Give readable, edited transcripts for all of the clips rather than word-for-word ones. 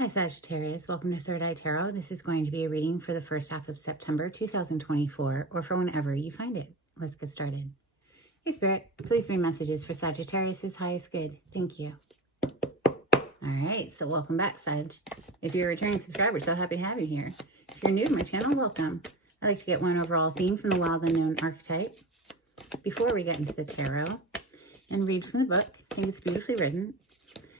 Hi Sagittarius, welcome to Third Eye Tarot. This is going to be a reading for the first half of September 2024, or for whenever you find it. Let's get started. Hey Spirit, please bring messages for Sagittarius' highest good. Thank you. All right, so welcome back, Sag. If you're a returning subscriber, so happy to have you here. If you're new to my channel, welcome. I like to get one overall theme from the Wild Unknown archetype before we get into the tarot and read from the book. I think it's beautifully written.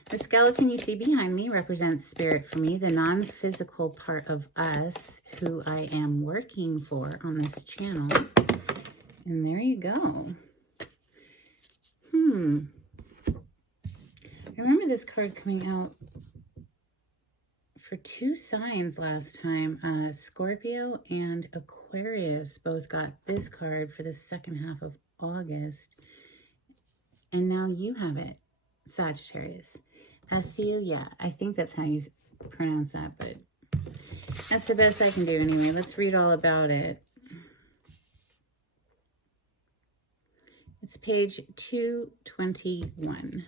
The skeleton you see behind me represents spirit for me, the non-physical part of us who I am working for on this channel. And there you go. I remember this card coming out for two signs last time. Scorpio and Aquarius both got this card for the second half of August. And now you have it, Sagittarius. Athelia, I think that's how you pronounce that, but that's the best I can do anyway. Let's read all about it. It's page 221.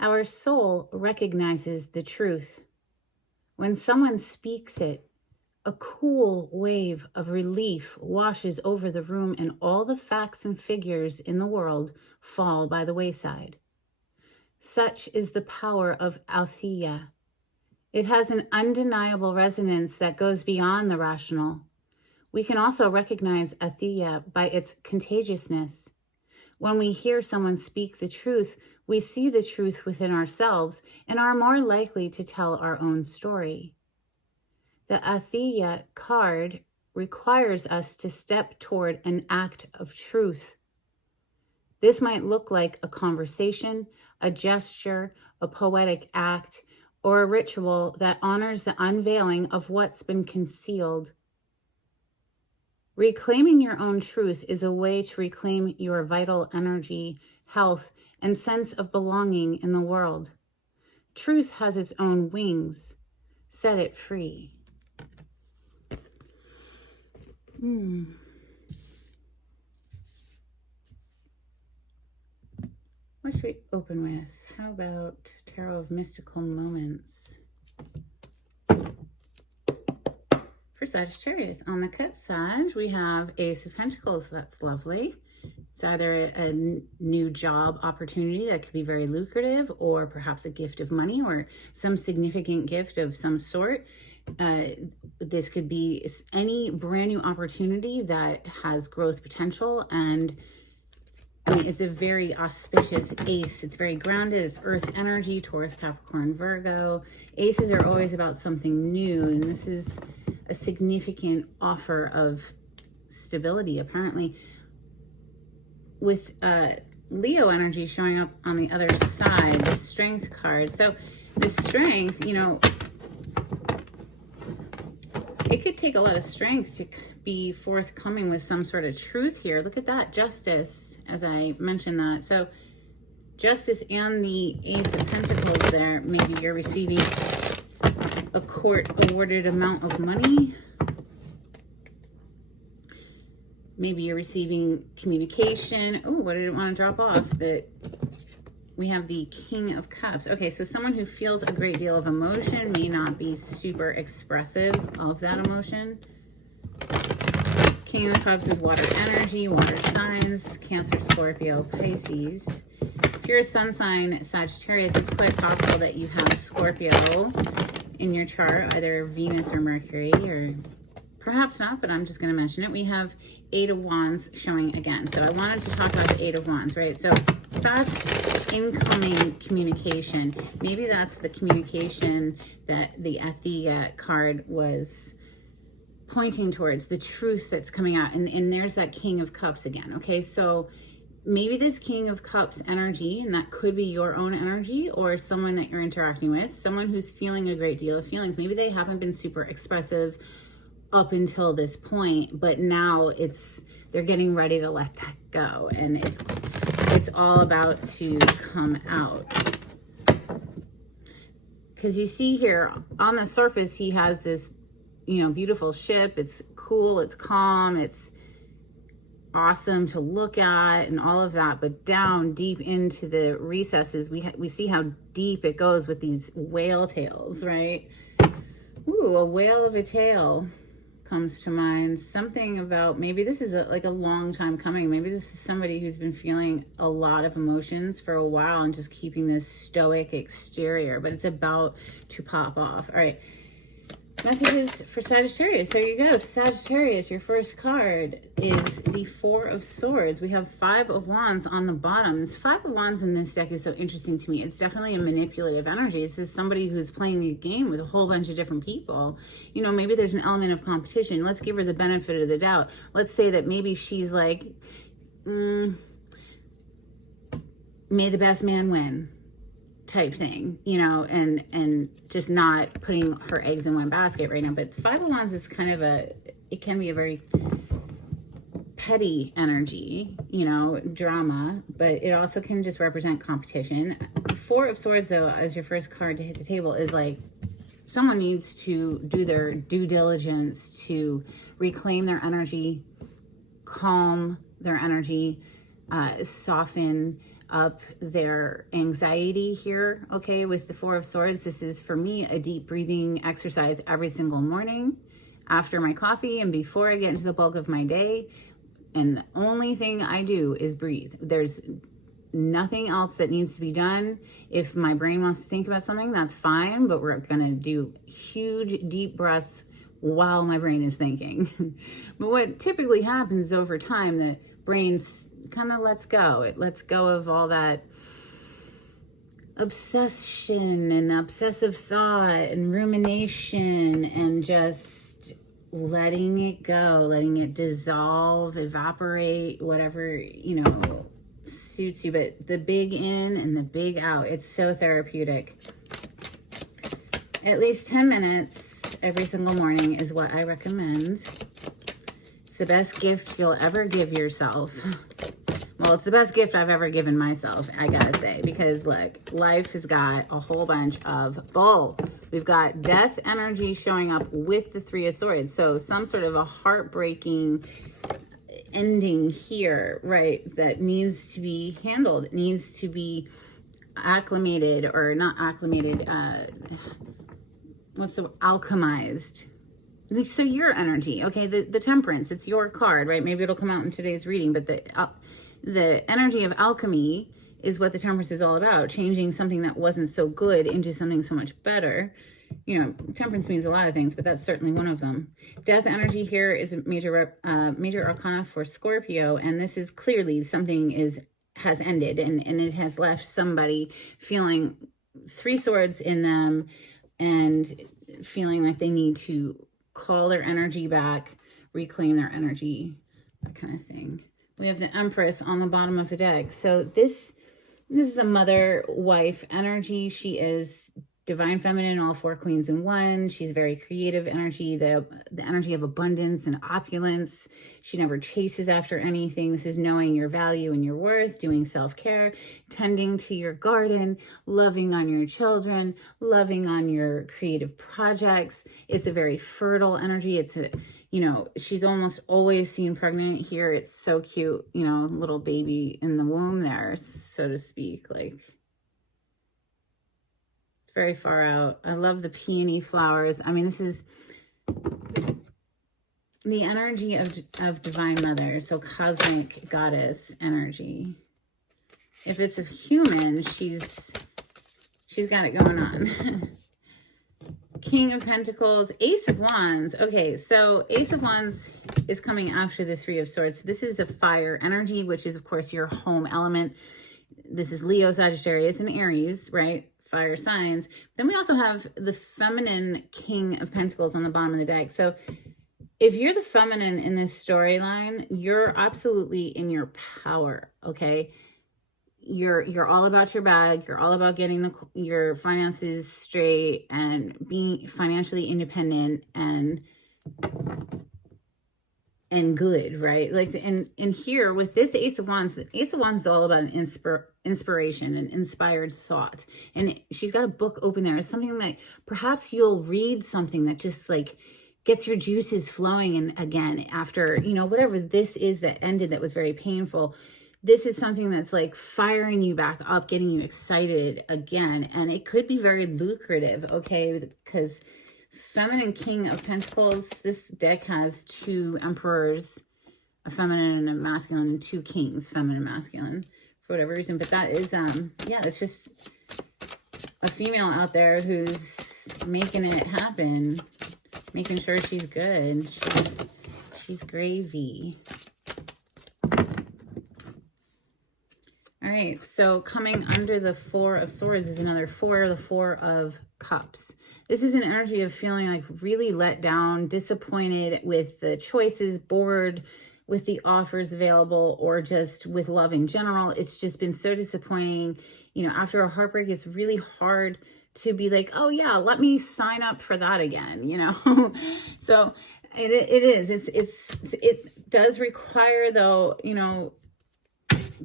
Our soul recognizes the truth. When someone speaks it, a cool wave of relief washes over the room and all the facts and figures in the world fall by the wayside. Such is the power of Althea. It has an undeniable resonance that goes beyond the rational. We can also recognize Althea by its contagiousness. When we hear someone speak the truth, we see the truth within ourselves and are more likely to tell our own story. The Althea card requires us to step toward an act of truth. This might look like a conversation, a gesture, a poetic act, or a ritual that honors the unveiling of what's been concealed. Reclaiming your own truth is a way to reclaim your vital energy, health, and sense of belonging in the world. Truth has its own wings. Set it free. What should we open with? How about Tarot of Mystical Moments? For Sagittarius, on the cut Sag, we have Ace of Pentacles. That's lovely. It's either a new job opportunity that could be very lucrative, or perhaps a gift of money or some significant gift of some sort. This could be any brand new opportunity that has growth potential, and I mean, it's a very auspicious ace. It's very grounded. It's earth energy, Taurus, Capricorn, Virgo. Aces are always about something new, and this is a significant offer of stability, apparently. With Leo energy showing up on the other side, the Strength card. So the Strength, you know, it could take a lot of strength to be forthcoming with some sort of truth here. Look at that, Justice, as I mentioned that. So Justice and the Ace of Pentacles there. Maybe you're receiving a court-awarded amount of money. Maybe you're receiving communication. Oh, what did it want to drop off? That we have the King of Cups. Okay, so someone who feels a great deal of emotion may not be super expressive of that emotion. King of Cups is water energy, water signs, Cancer, Scorpio, Pisces. If you're a sun sign, Sagittarius, it's quite possible that you have Scorpio in your chart, either Venus or Mercury, or perhaps not, but I'm just going to mention it. We have Eight of Wands showing again. So I wanted to talk about the Eight of Wands, right? So fast incoming communication. Maybe that's the communication that the Althea card was pointing towards, the truth that's coming out. And there's that King of Cups again. Okay, so maybe this King of Cups energy, and that could be your own energy or someone that you're interacting with, someone who's feeling a great deal of feelings. Maybe they haven't been super expressive up until this point, but now they're getting ready to let that go, and it's all about to come out. because you see here on the surface, he has this, beautiful ship. It's cool, it's calm, it's awesome to look at and all of that, but down deep into the recesses, we see how deep it goes with these whale tails, right? Ooh, a whale of a tail comes to mind. Something about, maybe this is like a long time coming. Maybe this is somebody who's been feeling a lot of emotions for a while and just keeping this stoic exterior, but it's about to pop off. All right. Messages for Sagittarius. There you go. Sagittarius, your first card is the Four of Swords. We have Five of Wands on the bottom. This Five of Wands in this deck is so interesting to me. It's definitely a manipulative energy. This is somebody who's playing a game with a whole bunch of different people. Maybe there's an element of competition. Let's give her the benefit of the doubt. Let's say that maybe she's like, may the best man win type thing, and just not putting her eggs in one basket right now. But the Five of Wands is kind of it can be a very petty energy, drama, but it also can just represent competition. Four of Swords, though, as your first card to hit the table, is like someone needs to do their due diligence to reclaim their energy, calm their energy, soften up their anxiety here, okay? With the Four of Swords, this is, for me, a deep breathing exercise every single morning after my coffee and before I get into the bulk of my day. And the only thing I do is breathe. There's nothing else that needs to be done. If my brain wants to think about something, that's fine, but we're gonna do huge, deep breaths while my brain is thinking. But what typically happens over time, the brain kind of lets go. It lets go of all that obsession and obsessive thought and rumination, and just letting it go, letting it dissolve, evaporate, whatever, suits you. But the big in and the big out, it's so therapeutic. At least 10 minutes every single morning is what I recommend. It's the best gift you'll ever give yourself. Well, it's the best gift I've ever given myself, I gotta say, because look, life has got a whole bunch of bull. We've got death energy showing up with the Three of Swords. So some sort of a heartbreaking ending here, right, that needs to be handled. It needs to be acclimated, or not acclimated, alchemized. So your energy, okay, the Temperance, it's your card, right? Maybe it'll come out in today's reading, but the energy of alchemy is what the Temperance is all about, changing something that wasn't so good into something so much better. Temperance means a lot of things, but that's certainly one of them. Death energy here is a major arcana for Scorpio, and this is clearly something has ended, and it has left somebody feeling Three Swords in them and feeling like they need to call their energy back, reclaim their energy, that kind of thing. We have the Empress on the bottom of the deck. So this is a mother-wife energy. She is divine feminine, all four queens in one. She's very creative energy, the energy of abundance and opulence. She never chases after anything. This is knowing your value and your worth, doing self-care, tending to your garden, loving on your children, loving on your creative projects. It's a very fertile energy. It's she's almost always seen pregnant here. It's so cute, little baby in the womb there, so to speak. Like, it's very far out. I love the peony flowers. I mean, this is the energy of Divine Mother, so cosmic goddess energy. If it's a human, she's got it going on. King of Pentacles, Ace of Wands. Okay, so Ace of Wands is coming after the Three of Swords. So this is a fire energy, which is, of course, your home element. This is Leo, Sagittarius, and Aries, right? Fire signs. Then we also have the feminine King of Pentacles on the bottom of the deck. So if you're the feminine in this storyline, you're absolutely in your power, okay? You're all about your bag. You're all about getting your finances straight and being financially independent and and good, right? Like, and here with this Ace of Wands, the Ace of Wands is all about an inspiration and inspired thought. And she's got a book open there. It's something that perhaps you'll read something that just like gets your juices flowing. And again, after, you know, whatever this is that ended that was very painful, this is something that's like firing you back up, getting you excited again. And it could be very lucrative, okay? Because Feminine King of Pentacles, this deck has 2 emperors, a feminine and a masculine, and 2 kings, feminine, masculine, for whatever reason. But that is, yeah, it's just a female out there who's making it happen, making sure she's good. She's gravy. All right, so coming under the 4 of Swords is another 4, the 4 of Cups. This is an energy of feeling like really let down, disappointed with the choices, bored with the offers available, or just with love in general. It's just been so disappointing. You know, after a heartbreak, it's really hard to be like, oh yeah, let me sign up for that again, you know? So it does require, though, you know,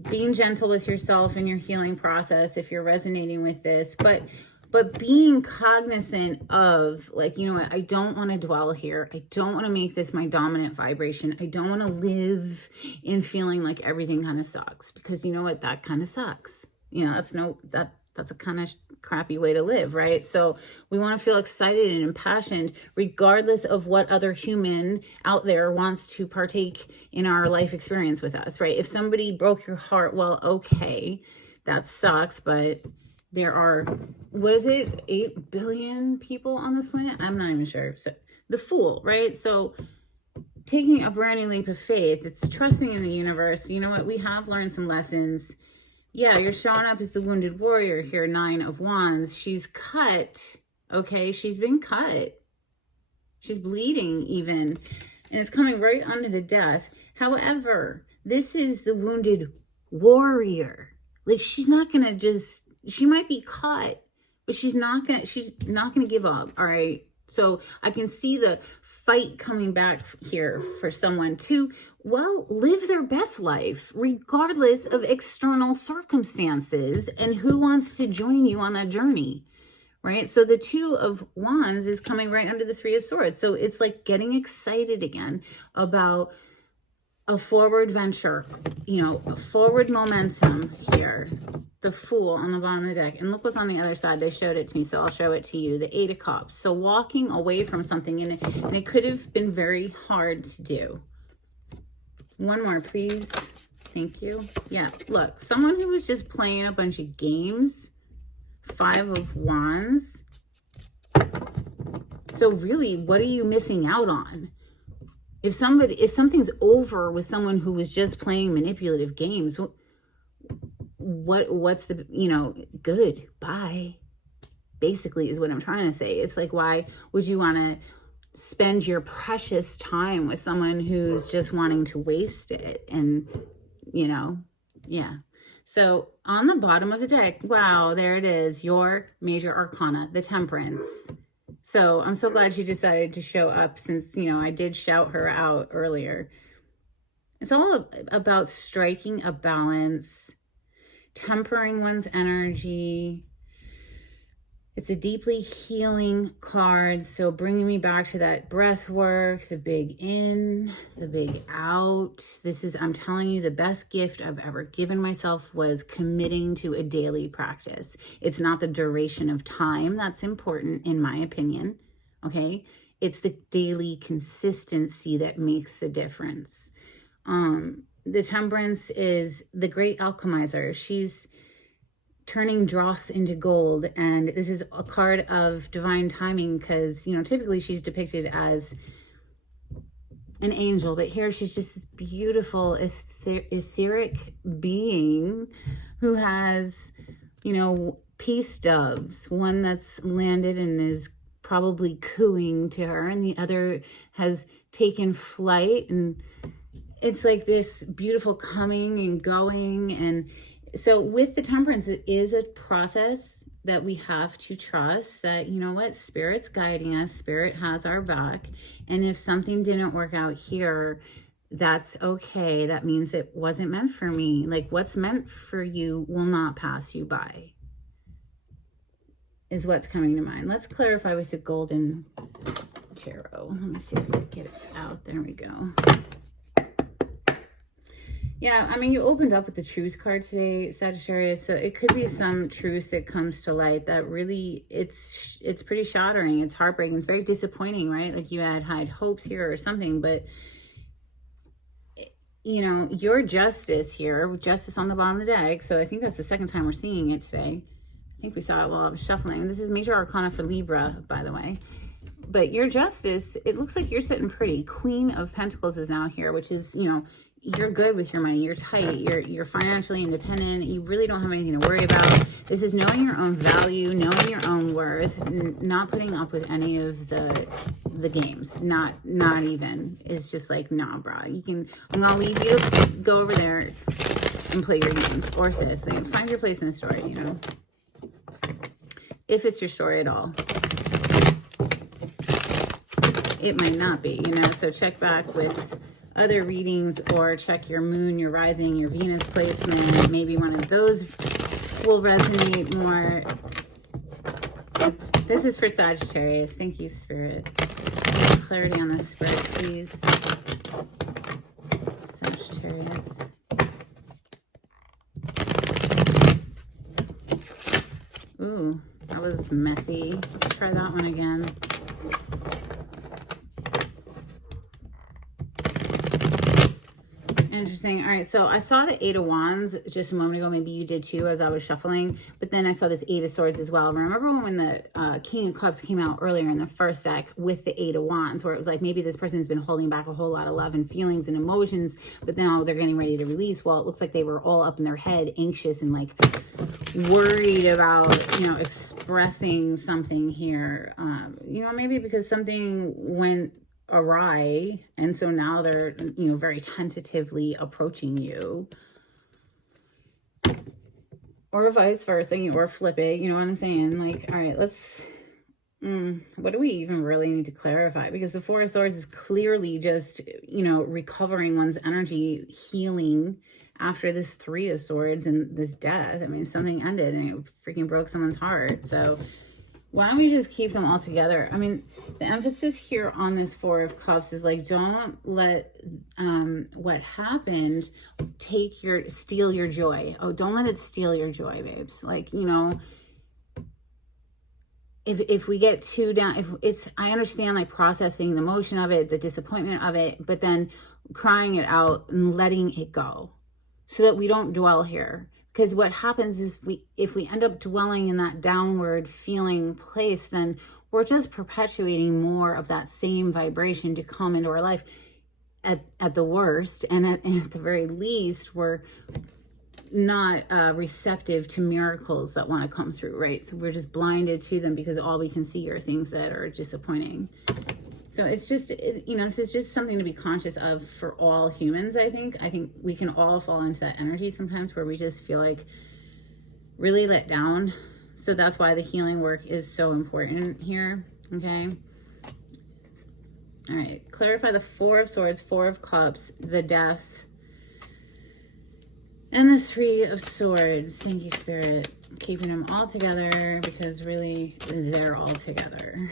being gentle with yourself in your healing process if you're resonating with this, but being cognizant of, like, you know what, I don't want to dwell here. I don't want to make this my dominant vibration. I don't want to live in feeling like everything kind of sucks, because you know what, that kind of sucks. You know, that's a kind of crappy way to live, right? So we want to feel excited and impassioned regardless of what other human out there wants to partake in our life experience with us, right? If somebody broke your heart, well, okay, that sucks, but there are, what is it, 8 billion people on this planet? I'm not even sure. So the Fool, right? So taking a brand new leap of faith, it's trusting in the universe. You know what, we have learned some lessons. Yeah, you're showing up as the wounded warrior here, 9 of Wands. She's cut, okay? She's been cut. She's bleeding even. And it's coming right under the death. However, this is the wounded warrior. Like, she's not going to just, she might be cut, but she's not going to give up, all right? So I can see the fight coming back here for someone to, well, live their best life, regardless of external circumstances, and who wants to join you on that journey, right? So the 2 of Wands is coming right under the 3 of Swords. So it's like getting excited again about a forward venture, you know, a forward momentum here. The Fool on the bottom of the deck. And look what's on the other side. They showed it to me, so I'll show it to you. The 8 of Cups. So walking away from something, and it could have been very hard to do. One more, please. Thank you. Yeah, look, someone who was just playing a bunch of games. 5 of Wands. So really, what are you missing out on? If something's over with someone who was just playing manipulative games, what's the, you know, good, bye, basically is what I'm trying to say. It's like, why would you want to spend your precious time with someone who's just wanting to waste it? And, you know, yeah. So on the bottom of the deck, wow, there it is, your major arcana, the Temperance. So I'm so glad she decided to show up, since, you know, I did shout her out earlier. It's all about striking a balance, tempering one's energy. It's a deeply healing card. So bringing me back to that breath work, the big in, the big out. This is, I'm telling you, the best gift I've ever given myself was committing to a daily practice. It's not the duration of time that's important, in my opinion. Okay. It's the daily consistency that makes the difference. The Temperance is the great alchemizer. She's turning dross into gold. And this is a card of divine timing, because, you know, typically she's depicted as an angel, but here she's just this beautiful etheric being who has, you know, peace doves, one that's landed and is probably cooing to her, and the other has taken flight. And it's like this beautiful coming and going. And so with the Temperance, it is a process that we have to trust that, you know what, Spirit's guiding us, Spirit has our back. And if something didn't work out here, That's okay. That means it wasn't meant for me. Like, what's meant for you will not pass you by, is what's coming to mind. Let's clarify with the golden tarot. Let me see if I can get it out. There we go. Yeah, I mean, you opened up with the truth card today, Sagittarius, so it could be some truth that comes to light that really, it's pretty shattering. It's heartbreaking. It's very disappointing, right? Like you had high hopes here or something, but you know, your justice here, with justice on the bottom of the deck, so I think that's the second time we're seeing it today. I think we saw it while I was shuffling. This is major arcana for Libra, by the way. But your justice, it looks like you're sitting pretty. Queen of Pentacles is now here, which is, you know, you're good with your money. You're tight. You're financially independent. You really don't have anything to worry about. This is knowing your own value, knowing your own worth, not putting up with any of the games. Not even. It's just like, nah, bro. I'm gonna leave you to go over there and play your games. Or sis, like, find your place in the story, you know. If it's your story at all. It might not be, you know, so check back with other readings, or check your moon, your rising, your Venus placement. Maybe one of those will resonate more. This is for Sagittarius. Thank you, Spirit. Clarity on the spread, please. Sagittarius. Ooh, that was messy. Let's try that one again. Interesting. All right, so I saw the Eight of Wands just a moment ago. Maybe you did too as I was shuffling. But then I saw this Eight of Swords as well. Remember when the King of Cups came out earlier in the first deck with the Eight of Wands, where it was like maybe this person's been holding back a whole lot of love and feelings and emotions, but now they're getting ready to release. Well, it looks like they were all up in their head, anxious and like worried about, you know, expressing something here. You know, maybe because something went awry, and so now they're, you know, very tentatively approaching you, or vice versa, or flip it, you know what I'm saying? Like, all right, let's what do we even really need to clarify? Because the Four of Swords is clearly just, you know, recovering one's energy, healing after this Three of Swords and this death. I mean, something ended and it freaking broke someone's heart. So why don't we just keep them all together? I mean, the emphasis here on this Four of Cups is like, don't let what happened steal your joy. Oh, don't let it steal your joy, babes. Like, you know, if we get too down, I understand like processing the emotion of it, the disappointment of it, but then crying it out and letting it go so that we don't dwell here. Because what happens is if we end up dwelling in that downward feeling place, then we're just perpetuating more of that same vibration to come into our life at the worst. And at the very least, we're not receptive to miracles that want to come through, right? So we're just blinded to them because all we can see are things that are disappointing. So it's just, you know, this is just something to be conscious of for all humans, I think. I think we can all fall into that energy sometimes where we just feel like really let down. So that's why the healing work is so important here, okay? All right, clarify the Four of Swords, Four of Cups, the Death, and the Three of Swords. Thank you, Spirit. Keeping them all together because really they're all together.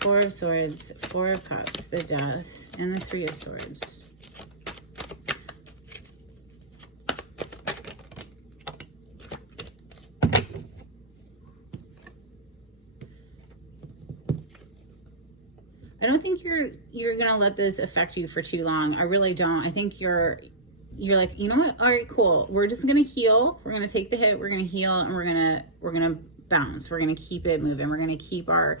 Four of Swords, Four of Cups, the Death, and the Three of Swords. I don't think you're gonna let this affect you for too long. I really don't. I think you're like, you know what? All right, cool. We're just gonna heal. We're gonna take the hit. We're gonna heal, and we're gonna bounce. We're gonna keep it moving. We're gonna keep our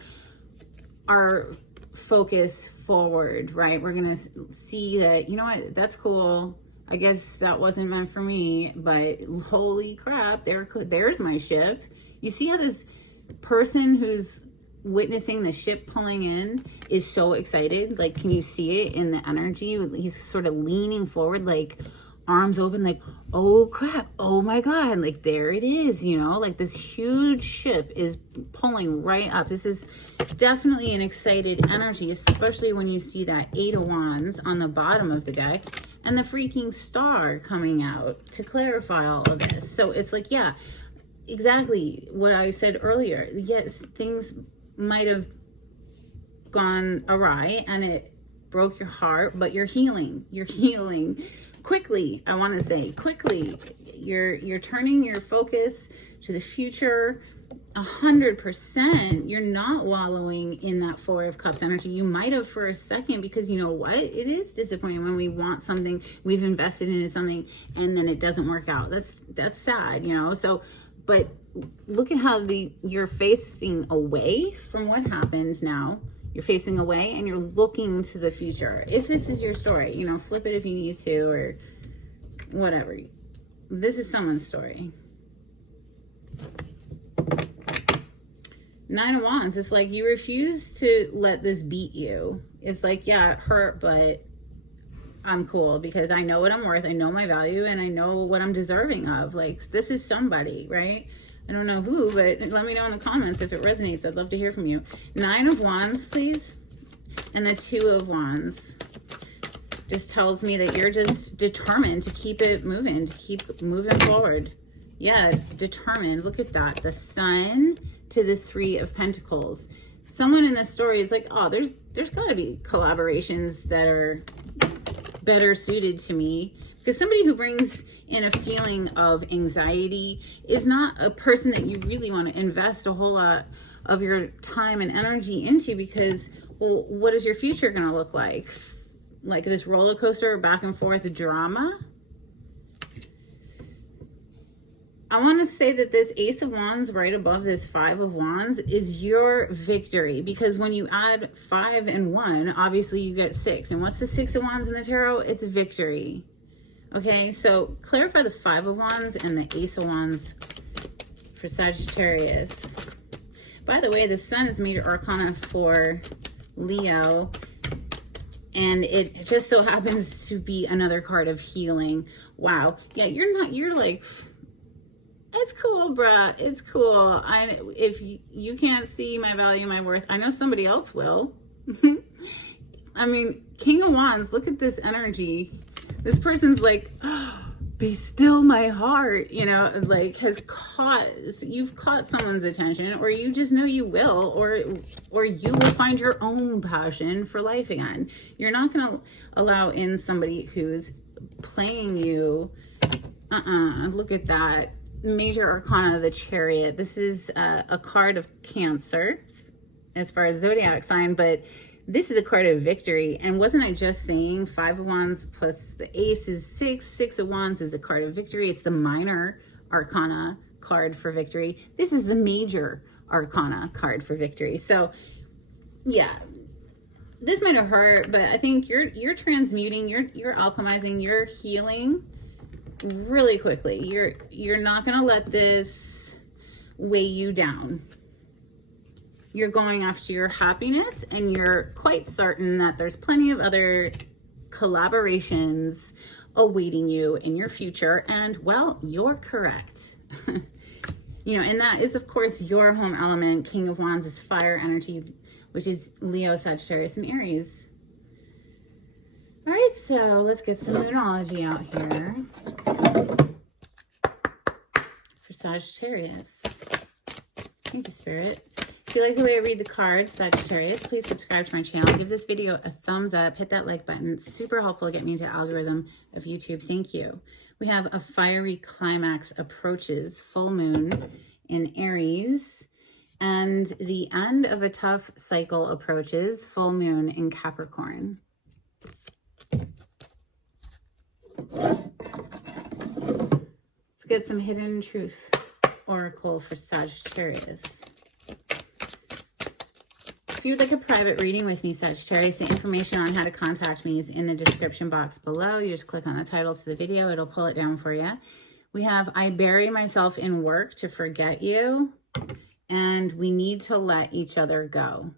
focus forward, right? We're gonna see that, you know what, that's cool. I guess that wasn't meant for me, but holy crap, there's my ship. You see how this person who's witnessing the ship pulling in is so excited? Like, can you see it in the energy? He's sort of leaning forward like, arms open, like, oh crap, oh my God, like there it is, you know, like this huge ship is pulling right up. This is definitely an excited energy, especially when you see that 8 of Wands on the bottom of the deck and the freaking star coming out to clarify all of this. So it's like, yeah, exactly what I said earlier. Yes, things might have gone awry and it broke your heart, but you're healing. You're healing quickly. I want to say quickly. You're turning your focus to the future 100%. You're not wallowing in that 4 of Cups energy. You might have for a second, because you know what? It is disappointing when we want something, we've invested into something, and then it doesn't work out. That's sad, you know? So, but look at how you're facing away from what happened now. You're facing away and you're looking to the future. If this is your story, you know, flip it if you need to, or whatever. This is someone's story. 9 of Wands. It's like you refuse to let this beat you. It's like, yeah, it hurt, but I'm cool because I know what I'm worth. I know my value and I know what I'm deserving of. Like, this is somebody, right? I don't know who, but let me know in the comments if it resonates. I'd love to hear from you. 9 of Wands, please. And the 2 of Wands just tells me that you're just determined to keep it moving, to keep moving forward. Yeah, determined. Look at that. The Sun to the 3 of Pentacles. Someone in this story is like, oh, there's got to be collaborations that are better suited to me. Because somebody who brings in a feeling of anxiety is not a person that you really want to invest a whole lot of your time and energy into, because, well, what is your future going to look like? Like this roller coaster back and forth drama? I want to say that this Ace of Wands right above this 5 of Wands is your victory, because when you add 5 and 1, obviously you get 6. And what's the 6 of Wands in the tarot? It's victory. Okay, so clarify the 5 of Wands and the Ace of Wands for Sagittarius. By the way, the Sun is major arcana for Leo, and it just so happens to be another card of healing. Wow. Yeah, you're like, it's cool, bruh. It's cool. If you can't see my value, my worth, I know somebody else will. I mean, King of Wands, look at this energy. This person's like, oh, be still my heart, you know, like you've caught someone's attention, or you just know you will, or you will find your own passion for life again. You're not going to allow in somebody who's playing you. Look at that. Major arcana of the Chariot. This is a card of Cancer as far as zodiac sign, but this is a card of victory. And wasn't I just saying 5 of Wands plus the Ace is 6? 6 of Wands is a card of victory. It's the minor arcana card for victory. This is the major arcana card for victory. So yeah, this might have hurt, but I think you're transmuting, you're alchemizing, you're healing really quickly. You're not going to let this weigh you down. You're going after your happiness, and you're quite certain that there's plenty of other collaborations awaiting you in your future. And well, you're correct. You know, and that is of course your home element. King of Wands is fire energy, which is Leo, Sagittarius, and Aries. All right, so let's get some numerology out here for Sagittarius. Thank you, Spirit. If you like the way I read the cards, Sagittarius, please subscribe to my channel. Give this video a thumbs up. Hit that like button. It's super helpful to get me into the algorithm of YouTube. Thank you. We have a fiery climax approaches, full moon in Aries, and the end of a tough cycle approaches, full moon in Capricorn. Let's get some hidden truth oracle for Sagittarius. If you'd like a private reading with me, Sagittarius, the information on how to contact me is in the description box below. You just click on the title to the video. It'll pull it down for you. We have, I bury myself in work to forget you, and we need to let each other go.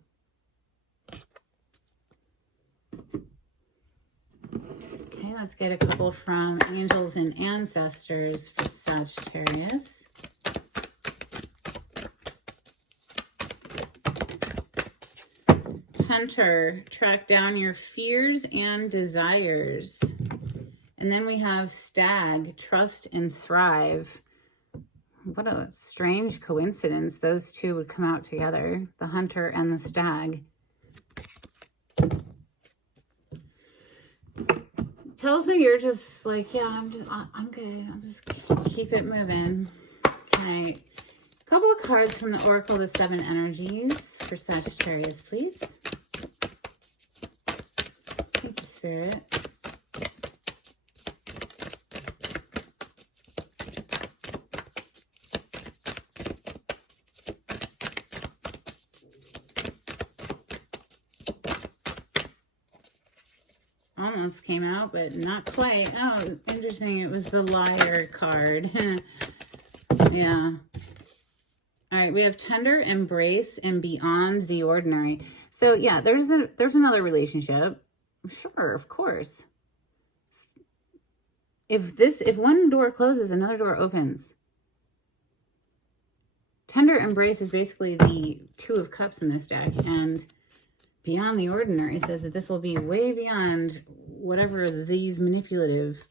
Okay, let's get a couple from angels and ancestors for Sagittarius. Hunter, track down your fears and desires. And then we have Stag, trust and thrive. What a strange coincidence. Those two would come out together, the Hunter and the Stag. Tells me you're just like, yeah, I'm good. I'll just keep it moving. Okay. A couple of cards from the Oracle, the Seven Energies for Sagittarius, please. Thank you, Spirit. Almost came out, but not quite. Oh, interesting. It was the Liar card. Yeah. All right, we have tender embrace and beyond the ordinary. So yeah, there's another relationship. Sure, of course. If one door closes, another door opens. Tender embrace is basically the Two of Cups in this deck, and beyond the ordinary says that this will be way beyond whatever these manipulative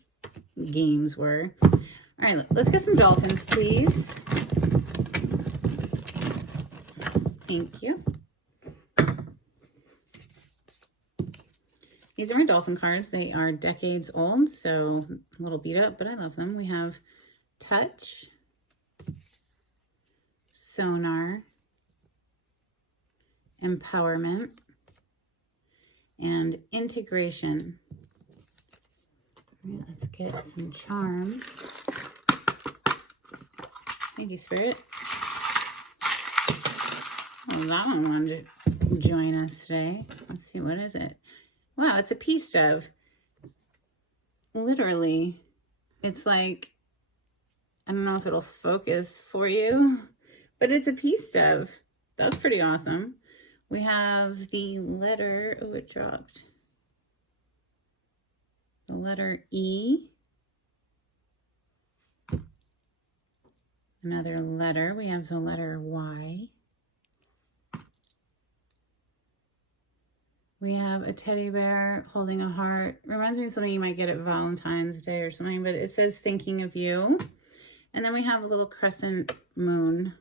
games were. All right, let's get some dolphins, please. Thank you. These are my dolphin cards. They are decades old, so a little beat up, but I love them. We have touch, sonar, empowerment, and integration. All right, let's get some charms. Thank you, Spirit. Oh, that one wanted to join us today. Let's see, what is it? Wow, it's a peace dove. Literally, it's like, I don't know if it'll focus for you, but it's a peace dove. That's pretty awesome. We have the letter, oh, it dropped. The letter E. Another letter, we have the letter Y. We have a teddy bear holding a heart. Reminds me of something you might get at Valentine's Day or something, but it says thinking of you. And then we have a little crescent moon.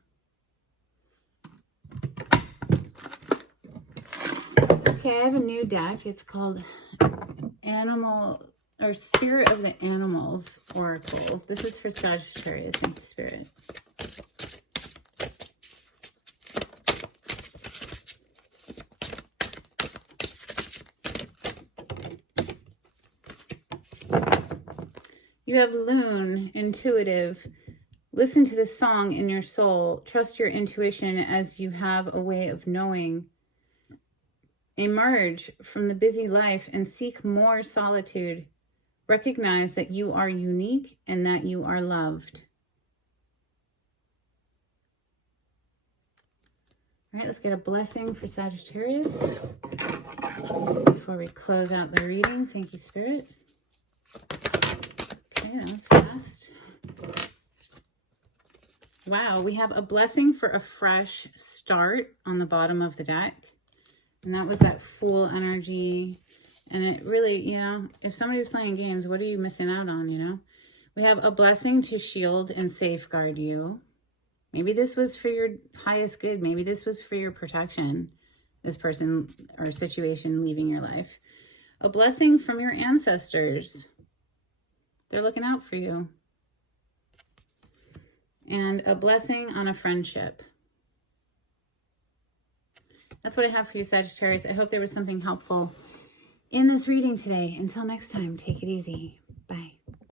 Okay, I have a new deck. It's called Animal or Spirit of the Animals Oracle. This is for Sagittarius and Spirit. You have Loon, intuitive. Listen to the song in your soul. Trust your intuition as you have a way of knowing. Emerge from the busy life and seek more solitude. Recognize that you are unique and that you are loved. All right, let's get a blessing for Sagittarius before we close out the reading. Thank you, Spirit. Okay, that was fast. Wow, we have a blessing for a fresh start on the bottom of the deck. And that was that Fool energy. And it really, you know, if somebody's playing games, what are you missing out on, you know? We have a blessing to shield and safeguard you. Maybe this was for your highest good. Maybe this was for your protection, this person or situation leaving your life. A blessing from your ancestors. They're looking out for you. And a blessing on a friendship. That's what I have for you, Sagittarius. I hope there was something helpful in this reading today. Until next time, take it easy.